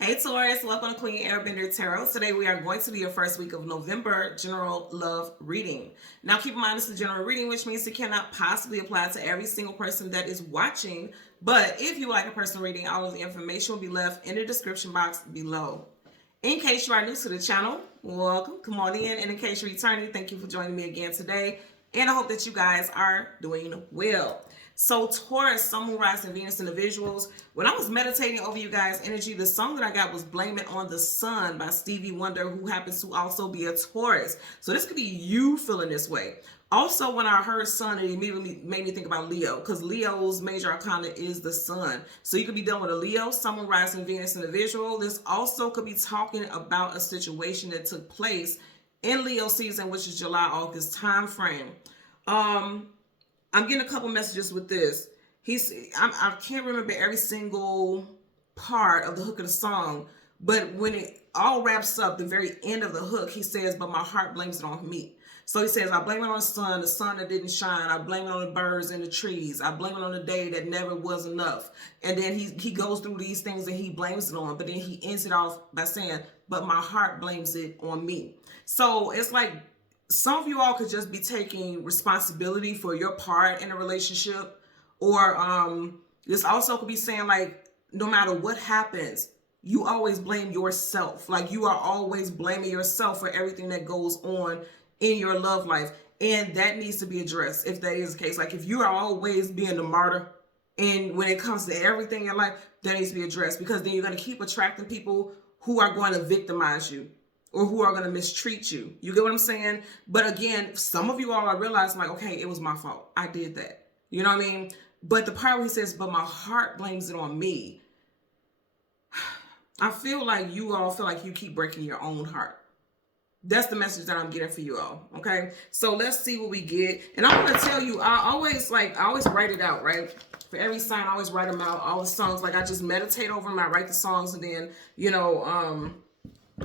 Hey Taurus, welcome to Queen Airbender Tarot. Today we are going to do your first week of November general love reading. Now keep in mind this is a general reading, which means it cannot possibly apply to every single person that is watching. But if you would like a personal reading, all of the information will be left in the description box below. In case you are new to the channel, welcome, come on in. And in case you're returning, thank you for joining me again today. And I hope that you guys are doing well. So Taurus, Sun, Moon, Rising, Venus, and the visuals. When I was meditating over you guys' energy, the song that I got was Blame It on the Sun by Stevie Wonder, who happens to also be a Taurus. So this could be you feeling this way. Also, when I heard Sun, it immediately made me think about Leo, because Leo's major arcana is the Sun. So you could be dealing with a Leo, Sun, Moon, Rising, Venus, and the visual. This also could be talking about a situation that took place in Leo season, which is July, August time frame. I'm getting a couple messages with this. I can't remember every single part of the hook of the song, but when it all wraps up, the very end of the hook, he says, but my heart blames it on me. So he says, I blame it on the sun that didn't shine. I blame it on the birds and the trees. I blame it on the day that never was enough. And then he goes through these things that he blames it on, but then he ends it off by saying, but my heart blames it on me. So it's like, some of you all could just be taking responsibility for your part in a relationship, or this also could be saying, like, no matter what happens, you always blame yourself. Like, you are always blaming yourself for everything that goes on in your love life, and that needs to be addressed if that is the case. Like, if you are always being the martyr, and when it comes to everything in life, that needs to be addressed, because then you're going to keep attracting people who are going to victimize you, or who are going to mistreat you. You get what I'm saying? But again, some of you all are realizing, like, okay, it was my fault. I did that. You know what I mean? But the part where he says, but my heart blames it on me. I feel like you all feel like you keep breaking your own heart. That's the message that I'm getting for you all. Okay. So let's see what we get. And I'm going to tell you, I always write it out, right? For every sign, I always write them out. All the songs, like, I just meditate over them. I write the songs, and then,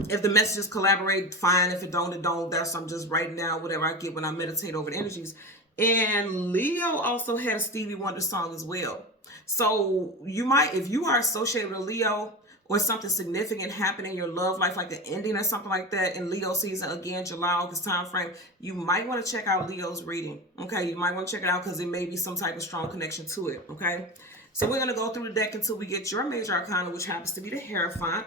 if the messages collaborate, fine. If it don't, it don't. I'm just writing down whatever I get when I meditate over the energies. And Leo also had a Stevie Wonder song as well. So you might, if you are associated with a Leo, or something significant happening in your love life, like an ending or something like that in Leo season, again, July, August time frame, you might want to check out Leo's reading. Okay, you might want to check it out, because there may be some type of strong connection to it. Okay, so we're going to go through the deck until we get your major arcana, which happens to be the Hierophant.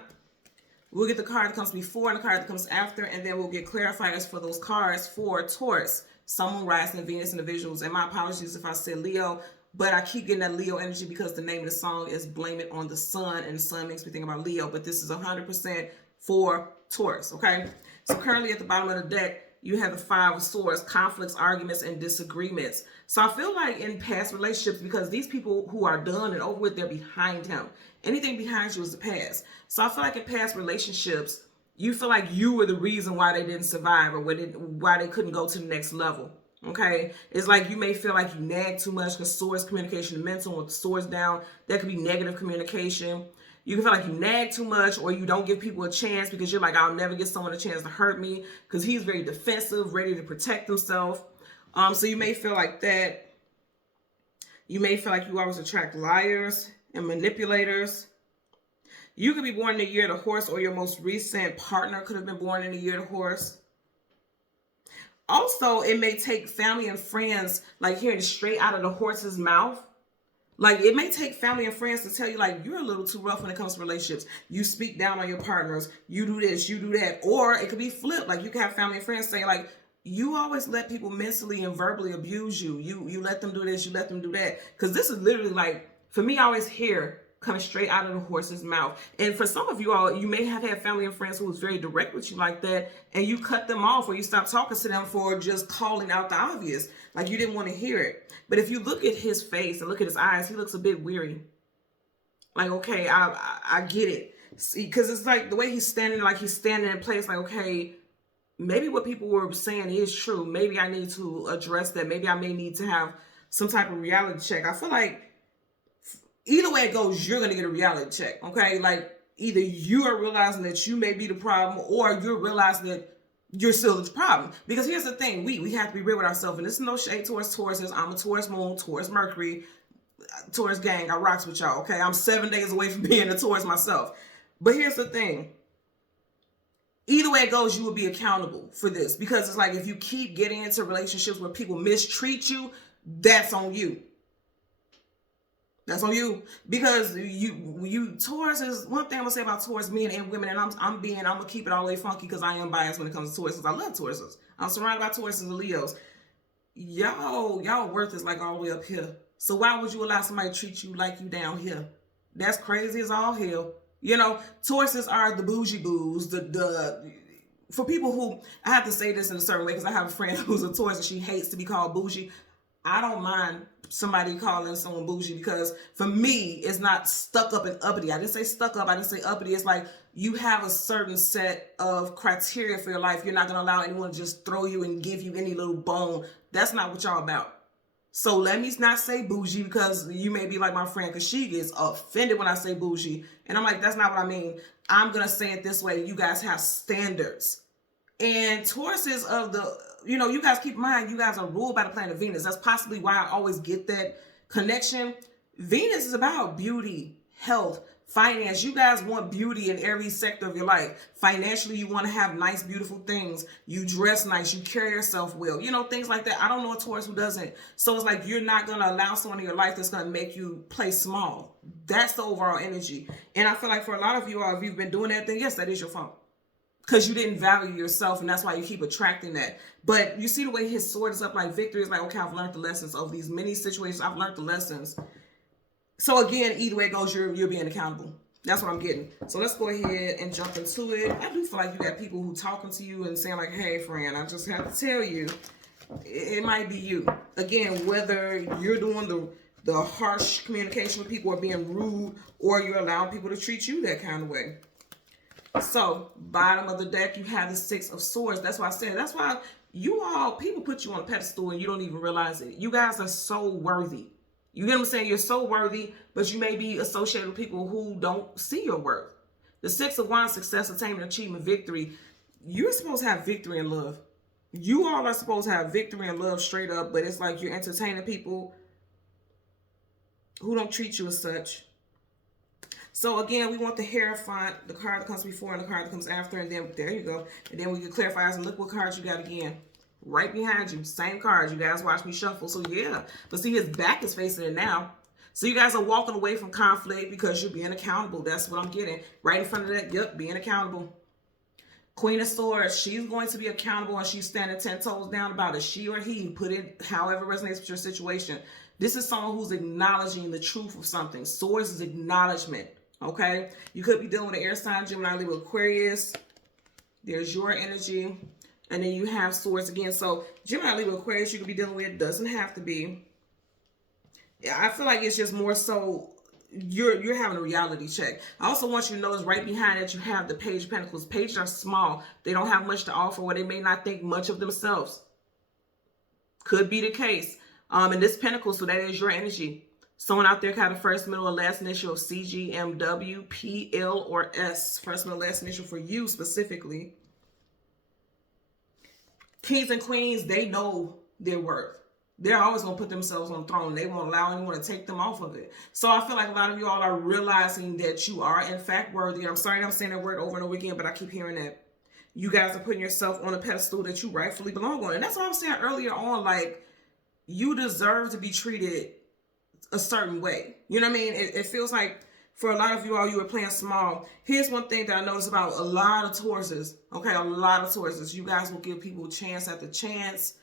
We'll get the card that comes before and the card that comes after, and then we'll get clarifiers for those cards for Taurus, Sun, Moon, Rising, Venus, and the visuals. And my apologies if I said Leo, but I keep getting that Leo energy because the name of the song is Blame It on the Sun, and the sun makes me think about Leo, but this is 100% for Taurus, okay? So currently at the bottom of the deck, you have the Five of Swords, conflicts, arguments, and disagreements. So I feel like in past relationships, because these people who are done and over with, they're behind him. Anything behind you is the past. So I feel like in past relationships, you feel like you were the reason why they didn't survive, or why they couldn't go to the next level. Okay, it's like you may feel like you nag too much, because swords, communication, and mental, with the swords down, that could be negative communication. You can feel like you nag too much, or you don't give people a chance because you're like, I'll never get someone a chance to hurt me, because he's very defensive, ready to protect himself. So you may feel like that. You may feel like you always attract liars and manipulators. You could be born in the year of the horse, or your most recent partner could have been born in the year of the horse. Also, it may take family and friends, like, hearing straight out of the horse's mouth. Like, it may take family and friends to tell you, like, you're a little too rough when it comes to relationships. You speak down on your partners. You do this, you do that. Or it could be flipped. Like, you can have family and friends say, like, you always let people mentally and verbally abuse you. You let them do this, you let them do that. Because this is literally, like, for me, I always hear coming straight out of the horse's mouth. And for some of you all, you may have had family and friends who was very direct with you like that, and you cut them off, or you stopped talking to them for just calling out the obvious. Like, you didn't want to hear it. But if you look at his face and look at his eyes, he looks a bit weary. Like, okay, I get it. See, because it's like the way he's standing, like he's standing in place, like, okay, maybe what people were saying is true. Maybe I need to address that. Maybe I may need to have some type of reality check. I feel like either way it goes, you're going to get a reality check, okay? Like, either you are realizing that you may be the problem, or you're realizing that you're still the problem. Because here's the thing, we have to be real with ourselves, and this is no shade towards Tauruses. I'm a Taurus moon, Taurus Mercury, Taurus gang. I rocks with y'all, okay? I'm 7 days away from being a Taurus myself. But here's the thing. Either way it goes, you will be accountable for this, because it's like if you keep getting into relationships where people mistreat you, that's on you. That's on you, because you Taurus is one thing I'm gonna say about Taurus men and women, and I'm gonna keep it all the way funky because I am biased when it comes to Tauruses. I love Tauruses. I'm surrounded by Tauruses and Leos. Y'all worth is like all the way up here. So why would you allow somebody to treat you like you down here? That's crazy as all hell. You know, Tauruses are the bougie boos. The for people who, I have to say this in a certain way because I have a friend who's a Taurus and she hates to be called bougie. I don't mind somebody calling someone bougie, because for me, it's not stuck up and uppity. I didn't say stuck up. I didn't say uppity. It's like you have a certain set of criteria for your life. You're not going to allow anyone to just throw you and give you any little bone. That's not what y'all about. So let me not say bougie, because you may be like my friend, because she gets offended when I say bougie. And I'm like, that's not what I mean. I'm going to say it this way. You guys have standards. And Tauruses of the, you guys keep in mind, you guys are ruled by the planet Venus. That's possibly why I always get that connection. Venus is about beauty, health, finance. You guys want beauty in every sector of your life. Financially, you want to have nice, beautiful things. You dress nice. You carry yourself well. Things like that. I don't know a Taurus who doesn't. So it's like you're not going to allow someone in your life that's going to make you play small. That's the overall energy. And I feel like for a lot of you all, if you've been doing that, then yes, that is your fault. Because you didn't value yourself, and that's why you keep attracting that. But you see the way his sword is up like victory. Is like, okay, I've learned the lessons of these many situations. I've learned the lessons. So again, either way it goes, you're being accountable. That's what I'm getting. So let's go ahead and jump into it. I do feel like you got people who talking to you and saying like, hey, friend, I just have to tell you, it might be you. Again, whether you're doing the harsh communication with people or being rude, or you're allowing people to treat you that kind of way. So, bottom of the deck, you have the Six of Swords. That's why I said, that's why people put you on a pedestal and you don't even realize it. You guys are so worthy. You get what I'm saying? You're so worthy, but you may be associated with people who don't see your worth. The Six of Wands, success, attainment, achievement, victory. You're supposed to have victory and love. You all are supposed to have victory and love straight up, but it's like you're entertaining people who don't treat you as such. So again, we want the Hierophant, the card that comes before and the card that comes after, and then there you go. And then we can clarify and look what cards you got again. Right behind you, same cards. You guys watch me shuffle, so yeah. But see, his back is facing it now. So you guys are walking away from conflict because you're being accountable. That's what I'm getting. Right in front of that, yep, being accountable. Queen of Swords, she's going to be accountable, and she's standing 10 toes down about it. She or he, put it however resonates with your situation. This is someone who's acknowledging the truth of something. Swords is acknowledgement. Okay, you could be dealing with an air sign, Gemini, Libra, Aquarius. There's your energy, and then you have Swords again. So Gemini, Libra, Aquarius, you could be dealing with. Doesn't have to be. Yeah, I feel like it's just more so you're having a reality check. I also want you to notice right behind it you have the Page of Pentacles. Pages are small. They don't have much to offer, or they may not think much of themselves. Could be the case. And this Pentacle, so that is your energy. Someone out there got a first, middle, or last initial of C, G, M, W, P, L, or S. First, middle, last initial for you specifically. Kings and queens, they know their worth. They're always going to put themselves on the throne. They won't allow anyone to take them off of it. So I feel like a lot of you all are realizing that you are, in fact, worthy. I'm sorry I'm saying that word over and over again, but I keep hearing that. You guys are putting yourself on a pedestal that you rightfully belong on. And that's what I was saying earlier on. Like, you deserve to be treated a certain way. You know what I mean? It feels like for a lot of you all, you were playing small. Here's one thing that I noticed about a lot of Tauruses. Okay, a lot of Tauruses. You guys will give people chance after chance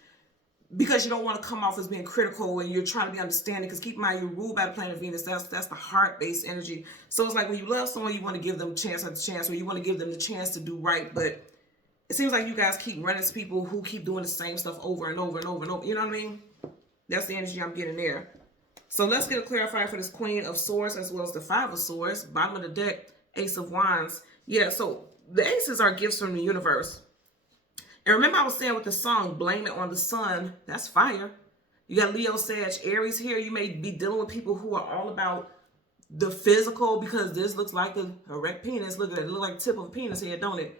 because you don't want to come off as being critical and you're trying to be understanding. Because keep in mind, you're ruled by the planet Venus. That's the heart-based energy. So it's like when you love someone, you want to give them chance after chance, or you want to give them the chance to do right. But it seems like you guys keep running to people who keep doing the same stuff over and over and over and over. You know what I mean? That's the energy I'm getting there. So let's get a clarifier for this Queen of Swords as well as the Five of Swords. Bottom of the deck, Ace of Wands. Yeah, so the aces are gifts from the universe. And remember I was saying with the song, blame it on the sun. That's fire. You got Leo, Sag, Aries here. You may be dealing with people who are all about the physical, because this looks like a erect penis. Look at it. It looks like the tip of a penis here, don't it?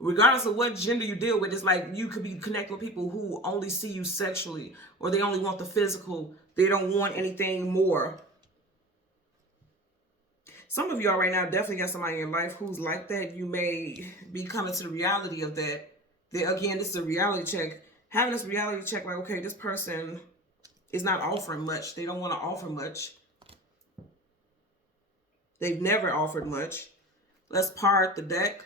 Regardless of what gender you deal with, it's like you could be connecting with people who only see you sexually, or they only want the physical. They don't want anything more. Some of y'all right now definitely got somebody in your life who's like that. You may be coming to the reality of that. Again, this is a reality check. Having this reality check, like, okay, this person is not offering much. They don't want to offer much. They've never offered much. Let's part the deck.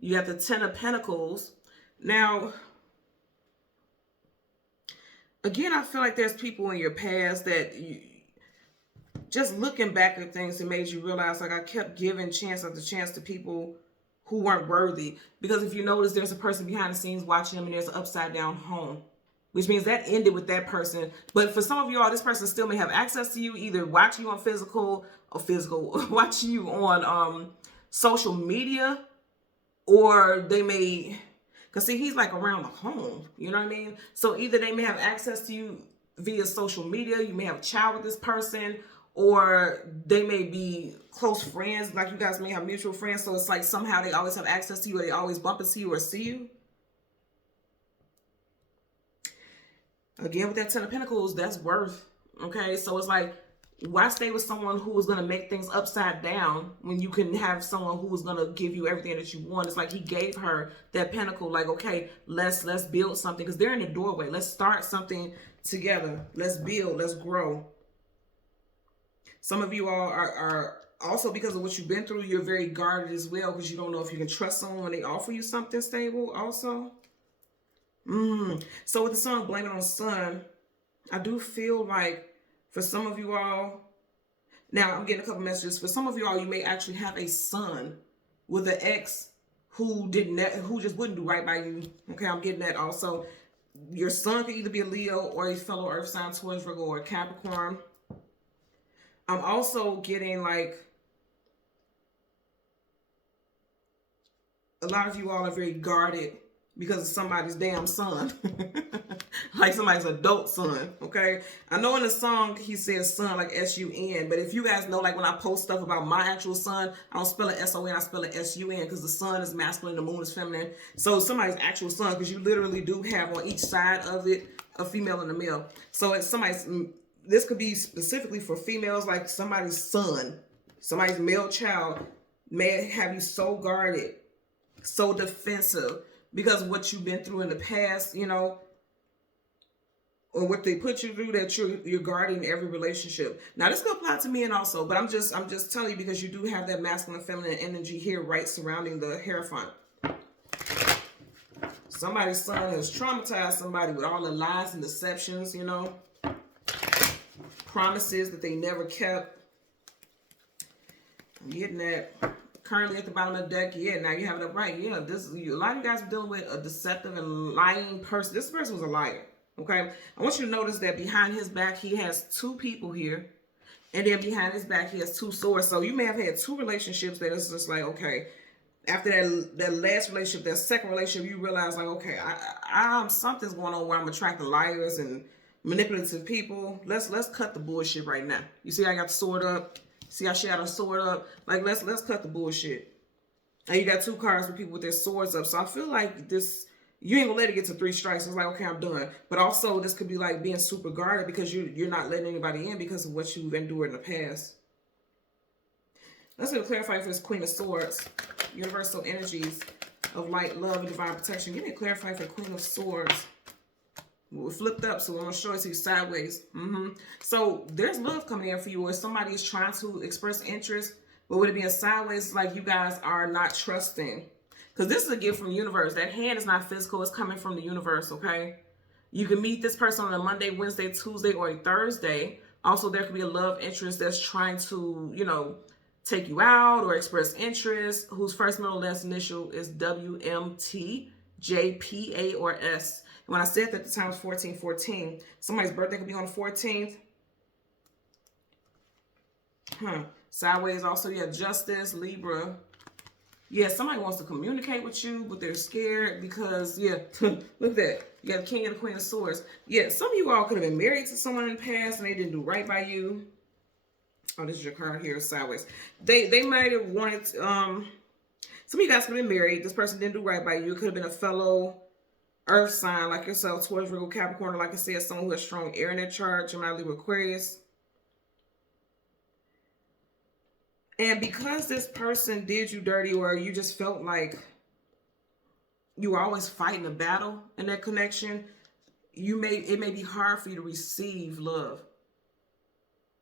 You have the Ten of Pentacles. Now, again, I feel like there's people in your past that just looking back at things, it made you realize, like, I kept giving chance after chance to people who weren't worthy. Because if you notice, there's a person behind the scenes watching them, and there's an upside down home, which means that ended with that person. But for some of y'all, this person still may have access to you, either watching you on watching you on social media, or they may, because see, he's like around the home, you know what I mean? So either they may have access to you via social media, you may have a child with this person, or they may be close friends, like you guys may have mutual friends, so it's like somehow they always have access to you, or they always bump into you or see you. Again, with that Ten of Pentacles, that's worth, okay? So it's like, why stay with someone who is going to make things upside down when you can have someone who is going to give you everything that you want? It's like he gave her that pentacle, like, okay, let's build something, because they're in the doorway. Let's start something together. Let's build. Let's grow. Some of you all are also, because of what you've been through, you're very guarded as well, because you don't know if you can trust someone when they offer you something stable also. So with the sun, blame it on the sun, I do feel like for some of you all, now I'm getting a couple messages. For some of you all, you may actually have a son with an ex who just wouldn't do right by you. Okay, I'm getting that also. Your son could either be a Leo or a fellow Earth sign, Taurus, Virgo, or Capricorn. I'm also getting like a lot of you all are very guarded because of somebody's damn son. Like somebody's adult son, okay? I know in the song he says son like S-U-N, but if you guys know, like when I post stuff about my actual son, I don't spell it S-O-N, I spell it S-U-N, because the sun is masculine, the moon is feminine. So somebody's actual son, because you literally do have on each side of it a female and a male. So it's somebody's, this could be specifically for females, like somebody's son, somebody's male child may have you so guarded, so defensive, because of what you've been through in the past, you know, or what they put you through, that you're guarding every relationship. Now this could apply to men also, but I'm just telling you, because you do have that masculine and feminine energy here right surrounding the Hierophant. Somebody's son has traumatized somebody with all the lies and deceptions, you know, promises that they never kept. I'm getting that. Currently at the bottom of the deck, yeah, now you have it up right. Yeah, a lot of you guys are dealing with a deceptive and lying person. This person was a liar. Okay, I want you to notice that behind his back, he has two people here. And then behind his back, he has two swords. So you may have had two relationships that it's just like, okay, after that last relationship, that second relationship, you realize like, okay, something's going on where I'm attracting liars and manipulative people. Let's cut the bullshit right now. You see I got the sword up? See how she had her sword up? Like, let's cut the bullshit. And you got two cards with people with their swords up. So I feel like this, you ain't gonna let it get to 3 strikes. It's like, okay, I'm done. But also, this could be like being super guarded because you're not letting anybody in because of what you've endured in the past. Let's clarify for this Queen of Swords. Universal energies of light, love, and divine protection. Give me a clarify for Queen of Swords. We're flipped up, so I'm going to show it to you sideways. So there's love coming in for you, or somebody is trying to express interest, but with it being sideways, like you guys are not trusting. Because this is a gift from the universe. That hand is not physical. It's coming from the universe, okay? You can meet this person on a Monday, Wednesday, Tuesday, or a Thursday. Also, there could be a love interest that's trying to, you know, take you out or express interest, whose first, middle, last initial is WMT, JPA, or S. And when I said that the time was 1414, somebody's birthday could be on the 14th. Sideways also, yeah, Justice, Libra. Yeah, somebody wants to communicate with you, but they're scared because, yeah, look at that. You got the King and the Queen of Swords. Yeah, some of you all could have been married to someone in the past and they didn't do right by you. Oh, this is your card here, sideways. They might have wanted, some of you guys could have been married. This person didn't do right by you. It could have been a fellow Earth sign like yourself, Taurus, Virgo, Capricorn, or like I said, someone who has strong air in their chart, Gemini, Libra, Aquarius. And because this person did you dirty, or you just felt like you were always fighting a battle in that connection, it may be hard for you to receive love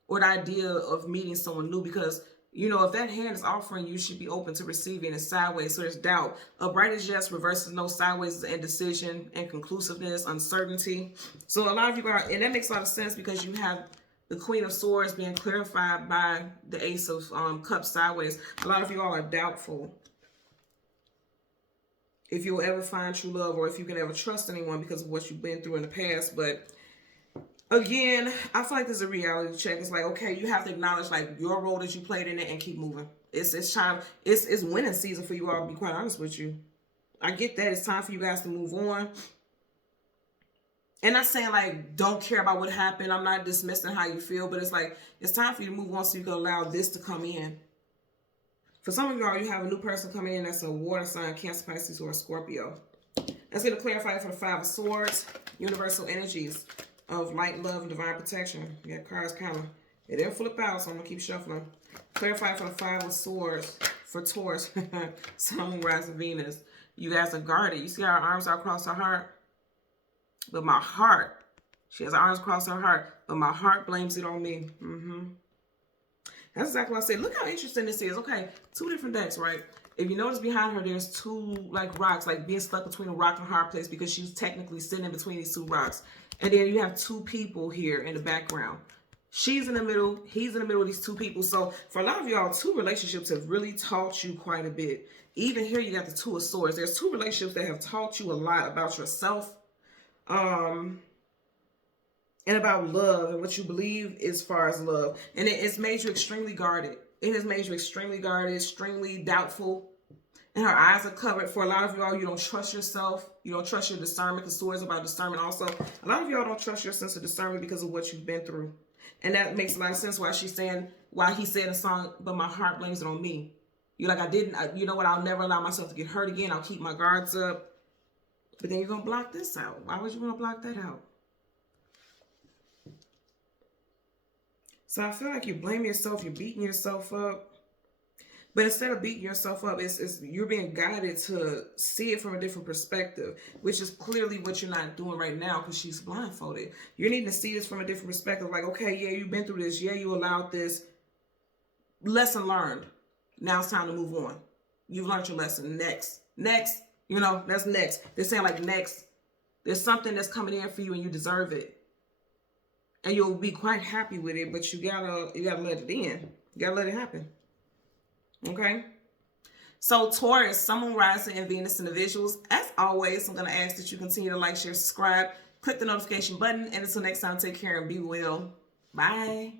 or the idea of meeting someone new, because if that hand is offering, you should be open to receiving it sideways. So there's doubt. Upright is yes, reverse is no, sideways is indecision, inconclusiveness, uncertainty. So a lot of you are, and that makes a lot of sense because you have the Queen of Swords being clarified by the Ace of Cups sideways. A lot of you all are doubtful if you'll ever find true love, or if you can ever trust anyone because of what you've been through in the past. But again, I feel like this is a reality check. It's like, okay, you have to acknowledge like your role that you played in it and keep moving. It's time. It's winning season for you all, to be quite honest with you. I get that. It's time for you guys to move on. And not saying like don't care about what happened. I'm not dismissing how you feel, but it's like it's time for you to move on so you can allow this to come in. For some of y'all, you have a new person coming in that's a water sign, Cancer, Pisces, or a Scorpio. That's going to clarify for the Five of Swords, universal energies of light, love, and divine protection. You got cards kind of, it didn't flip out, so I'm going to keep shuffling. Clarify for the Five of Swords for Taurus, Sun, Moon, Rising, Venus. You guys are guarded. You see how her arms are across her heart? But my heart, she has her arms across her heart, but my heart blames it on me. That's exactly what I said. Look how interesting this is. Okay, two different decks, right? If you notice behind her, there's two like rocks, like being stuck between a rock and a hard place because she's technically sitting in between these two rocks. And then you have two people here in the background. She's in the middle. He's in the middle of these two people. So for a lot of y'all, two relationships have really taught you quite a bit. Even here, you got the Two of Swords. There's two relationships that have taught you a lot about yourself. And about love and what you believe as far as love. And it's made you extremely guarded. It has made you extremely guarded, extremely doubtful. And her eyes are covered. For a lot of y'all, you don't trust yourself. You don't trust your discernment, because Swords about discernment also. A lot of y'all don't trust your sense of discernment because of what you've been through. And that makes a lot of sense why he said in a song, but my heart blames it on me. You're like, you know what, I'll never allow myself to get hurt again. I'll keep my guards up. But then you're going to block this out. Why would you want to block that out? So I feel like you're blaming yourself, you're beating yourself up. But instead of beating yourself up, you're being guided to see it from a different perspective, which is clearly what you're not doing right now because she's blindfolded. You're needing to see this from a different perspective. Like, okay, yeah, you've been through this. Yeah, you allowed this. Lesson learned. Now it's time to move on. You've learned your lesson. Next. That's next. They're saying like next. There's something that's coming in for you and you deserve it. And you'll be quite happy with it, but you gotta let it in. You gotta let it happen. Okay? So Taurus, Sun, Moon, Rising, and Venus individuals, as always, I'm gonna ask that you continue to like, share, subscribe, click the notification button, and until next time, take care and be well. Bye.